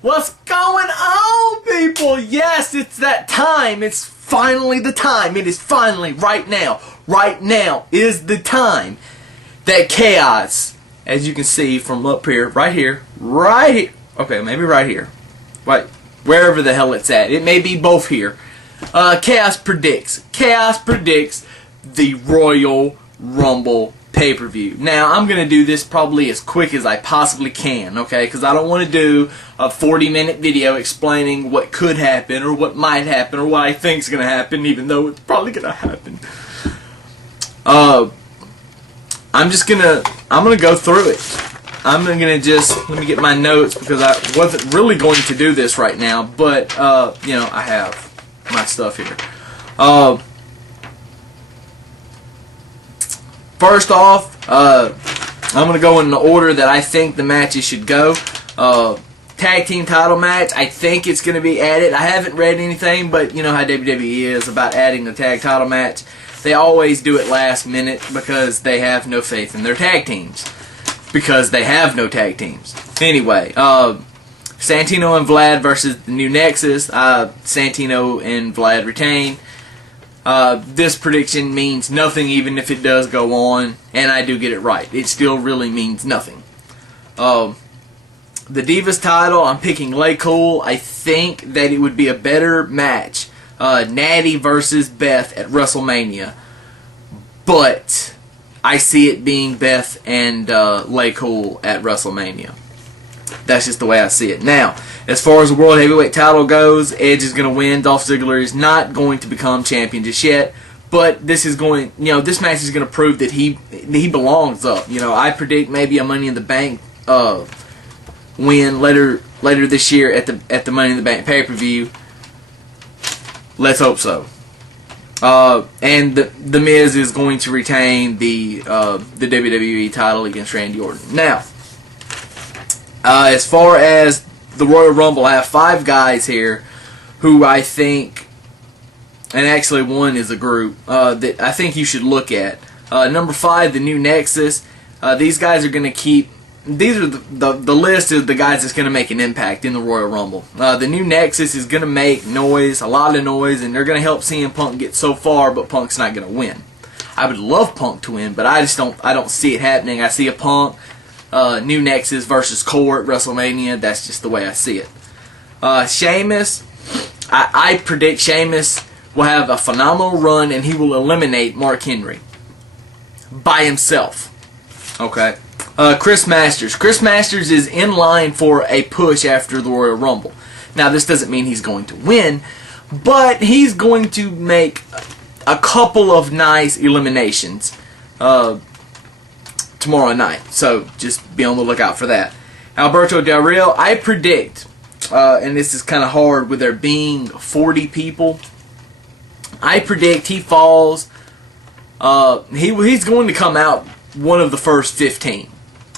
What's going on, people? Yes, it's that time. It's finally the time. It is finally right now. Right now is the time that chaos, as you can see from up here, right here, okay, maybe right here, right, wherever the hell it's at. It may be both here. Chaos predicts the Royal Rumble pay-per-view. Now, I'm going to do this probably as quick as I possibly can, okay? Because I don't want to do a 40-minute video explaining what could happen or what might happen or what I think is going to happen, even though it's probably going to happen. I'm going to go through it. I'm going to just, let me get my notes because I wasn't really going to do this right now, but, you know, I have my stuff here. First off, I'm going to go in the order that I think the matches should go. Tag team title match, I think it's going to be added. I haven't read anything, but you know how WWE is about adding the tag title match. They always do it last minute because they have no faith in their tag teams. Because they have no tag teams. Anyway, Santino and Vlad versus the New Nexus. Santino and Vlad retain. This prediction means nothing even if it does go on, and I do get it right. It still really means nothing. The Divas title, I'm picking Lay Cool. I think that it would be a better match. Natty versus Beth at WrestleMania. But I see it being Beth and Lay Cool at WrestleMania. That's just the way I see it. Now, as far as the World Heavyweight title goes, Edge is going to win. Dolph Ziggler is not going to become champion just yet. But this is going, you know, this match is going to prove that he belongs up. You know, I predict maybe a Money in the Bank win later this year at the Money in the Bank pay-per-view. Let's hope so. And the Miz is going to retain the WWE title against Randy Orton. Now, as far as the Royal Rumble, I have 5 guys here who I think, and actually one is a group, that I think you should look at. Number 5, the New Nexus. These guys are going to keep, these are the list of the guys that's going to make an impact in the Royal Rumble. The New Nexus is going to make noise, a lot of noise, and they're going to help CM Punk get so far, but Punk's not going to win. I would love Punk to win, but I don't see it happening. I see a Punk, New Nexus versus Core at WrestleMania. That's just the way I see it. Sheamus, I predict Sheamus will have a phenomenal run and he will eliminate Mark Henry by himself. Okay. Chris Masters. Chris Masters is in line for a push after the Royal Rumble. Now, this doesn't mean he's going to win, but he's going to make a couple of nice eliminations tomorrow night. So, just be on the lookout for that. Alberto Del Rio, I predict, and this is kind of hard with there being 40 people, I predict he falls, he's going to come out one of the first 15.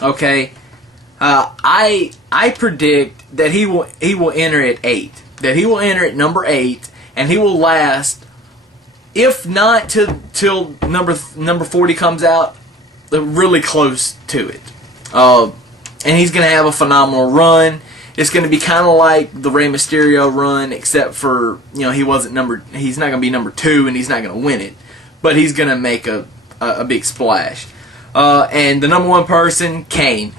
Okay, I predict that he will enter at 8. That he will enter at number 8, and he will last, if not till number 40 comes out, really close to it. And he's going to have a phenomenal run. It's going to be kind of like the Rey Mysterio run, except for, you know, he's not going to be number 2, and he's not going to win it, but he's going to make a big splash. And the number 1 person, Kane.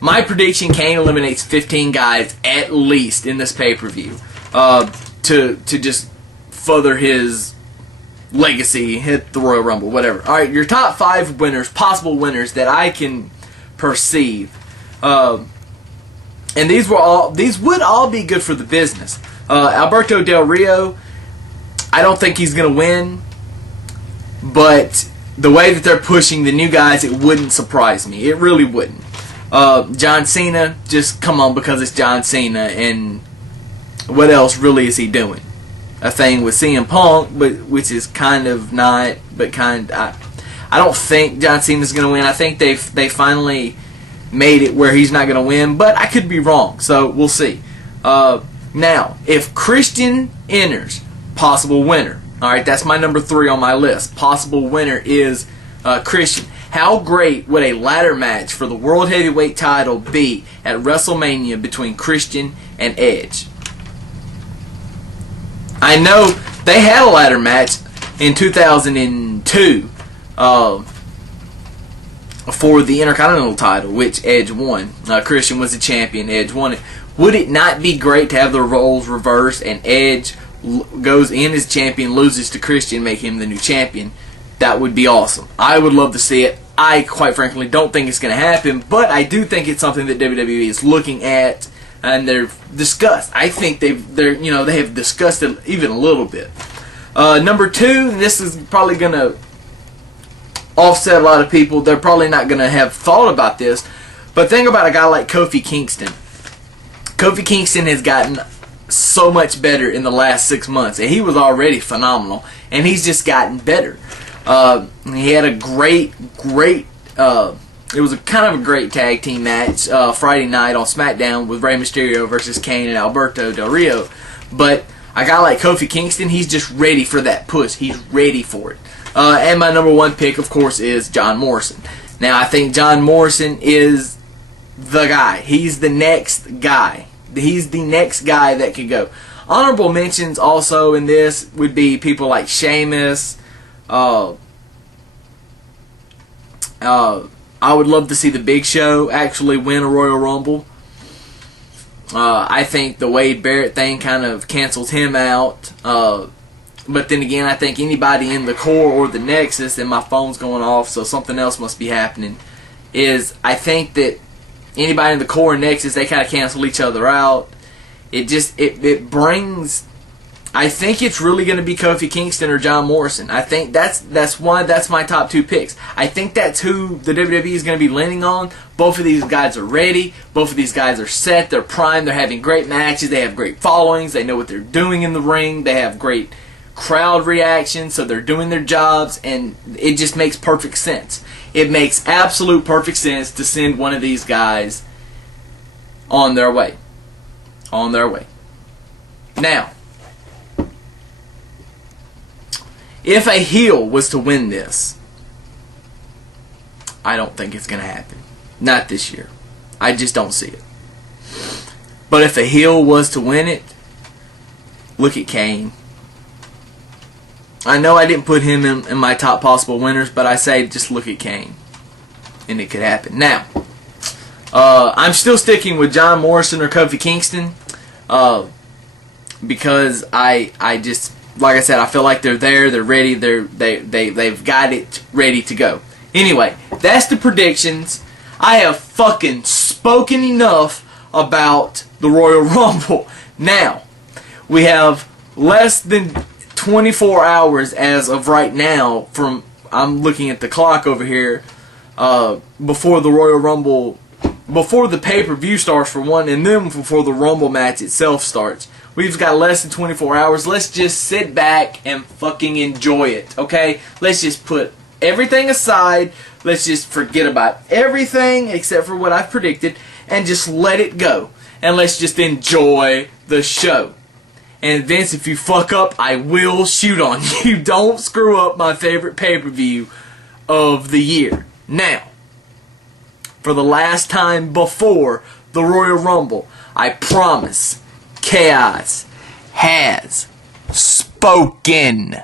My prediction, Kane eliminates 15 guys at least in this pay-per-view to just further his legacy, hit the Royal Rumble, whatever. Alright, your top 5 winners, possible winners that I can perceive. And these would all be good for the business. Alberto Del Rio, I don't think he's going to win, but the way that they're pushing the new guys, it wouldn't surprise me. It really wouldn't. John Cena, just come on, because it's John Cena, and what else really is he doing? A thing with CM Punk, but which is kind of not, but kind of, I don't think John Cena's going to win. I think they finally made it where he's not going to win, but I could be wrong, so we'll see. Now, if Christian enters, possible winner. Alright, that's my number 3 on my list. Possible winner is Christian. How great would a ladder match for the World Heavyweight title be at WrestleMania between Christian and Edge? I know they had a ladder match in 2002 for the Intercontinental title, which Edge won. Christian was the champion, Edge won it. Would it not be great to have the roles reversed and Edge goes in as champion, loses to Christian, make him the new champion? That would be awesome. I would love to see it. I, quite frankly, don't think it's going to happen, but I do think it's something that WWE is looking at and they've discussed. I think they have discussed it even a little bit. Number 2, this is probably going to offset a lot of people. They're probably not going to have thought about this, but think about a guy like Kofi Kingston. Kofi Kingston has gotten so much better in the last 6 months, and he was already phenomenal, and he's just gotten better. He had a great it was kind of a great tag team match Friday night on SmackDown with Rey Mysterio versus Kane and Alberto Del Rio. But a guy like Kofi Kingston, he's just ready for that push. He's ready for it. And my number 1 pick, of course, is John Morrison. Now, I think John Morrison is the guy. He's the next guy. He's the next guy that could go. Honorable mentions also in this would be people like Sheamus. I would love to see the Big Show actually win a Royal Rumble. I think the Wade Barrett thing kind of cancels him out. But then again, I think anybody in the core or the Nexus, and my phone's going off, so something else must be happening, is I think that anybody in the core and Nexus, they kind of cancel each other out. It brings... I think it's really going to be Kofi Kingston or John Morrison. I think that's my top 2 picks. I think that's who the WWE is going to be leaning on. Both of these guys are ready. Both of these guys are set. They're primed. They're having great matches. They have great followings. They know what they're doing in the ring. They have great crowd reaction, so they're doing their jobs, and it just makes perfect sense. It makes absolute perfect sense to send one of these guys on their way. On their way. Now, if a heel was to win this, I don't think it's going to happen. Not this year. I just don't see it. But if a heel was to win it, look at Kane. I know I didn't put him in my top possible winners, but I say just look at Kane. And it could happen. Now, I'm still sticking with John Morrison or Kofi Kingston. Because I just... Like I said, I feel like they're there, they're ready, they've got it ready to go. Anyway, that's the predictions. I have fucking spoken enough about the Royal Rumble. Now, we have less than 24 hours as of right now from, I'm looking at the clock over here, before the Royal Rumble, before the pay-per-view starts for one, and then before the Rumble match itself starts. We've got less than 24 hours. Let's just sit back and fucking enjoy it, okay? Let's just put everything aside. Let's just forget about everything except for what I've predicted and just let it go. And let's just enjoy the show. And Vince, if you fuck up, I will shoot on you. Don't screw up my favorite pay-per-view of the year. Now, for the last time before the Royal Rumble, I promise... Chaos has spoken.